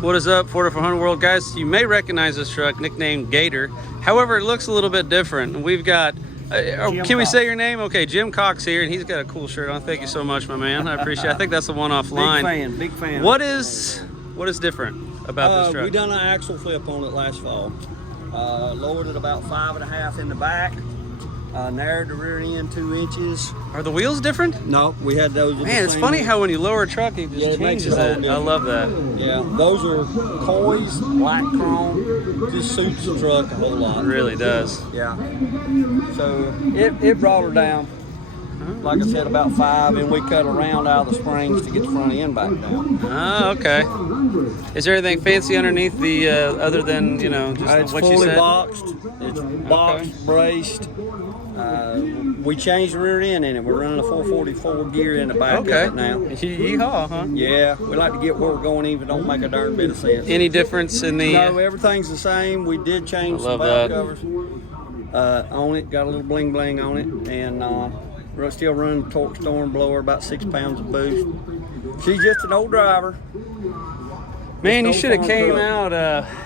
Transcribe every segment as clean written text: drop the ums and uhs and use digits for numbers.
What is up, Ford F100 World, guys? You may recognize this truck, nicknamed Gator. However, it looks a little bit different. We've got, can we say your name? Okay, Jim Cox here, and he's got a cool shirt on. Thank you so much, my man. I appreciate it. I think that's the one offline. Big fan. What is different about this truck? We done an axle flip on it last fall. Lowered it about 5.5 in the back. Narrowed the rear end 2 inches. Are the wheels different? No, we had those. Man, it's funny how when you lower a truck, it just changes it. I love that. Yeah, those are coys, black chrome. Just suits the truck a whole lot. It really does. Yeah. So it brought her down. Like I said, about 5, and we cut around out of the springs to get the front end back down. Oh, okay. Is there anything fancy underneath the, other than, you know, just what you said? It's fully boxed. It's boxed, braced. We changed the rear end in it. We're running a 444 gear in the back of it now. Yeehaw, huh? Yeah, we like to get where we're going even don't make a darn bit of sense. Any difference in the... No, everything's the same. We did change some valve covers on it. Got a little bling bling on it. And we're still running the torque storm blower, about 6 pounds of boost. She's just an old driver. Man, you should have came out.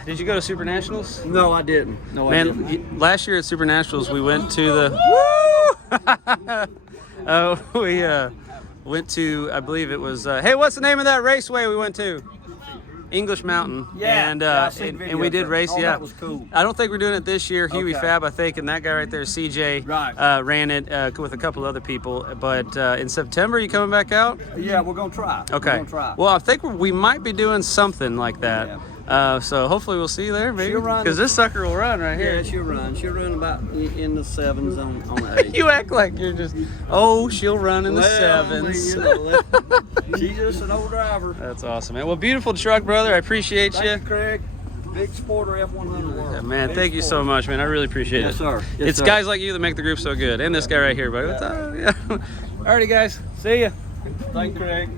Did you go to Super Nationals? No, I didn't. No, I didn't. Last year at Super Nationals, we went to the. Woo! We went to, I believe it was. Hey, what's the name of that raceway we went to? English Mountain. Yeah, and we did race. Yeah, that was cool. I don't think we're doing it this year. Huey Fab, I think, and that guy right there, CJ, ran it with a couple other people. But in September, you coming back out? Yeah, we're gonna try. Okay. We're gonna try. Well, I think we might be doing something like that. Yeah. So hopefully we'll see you there, maybe. Because this sucker will run right here. Yeah, she'll run. She'll run about in the 7s on the 8. You act like you're just, oh, she'll run in the 7s. She's just an old driver. That's awesome, man. Well, beautiful truck, brother. I appreciate you. Thank you, Craig. Big supporter F100 World. Yeah, man, thank you so much, man. I really appreciate it. Yes, sir. Yes, it's sir. Guys like you that make the group so good. And this guy right here, buddy. Yeah. Yeah. Alrighty, guys. See ya. Thank you, Craig.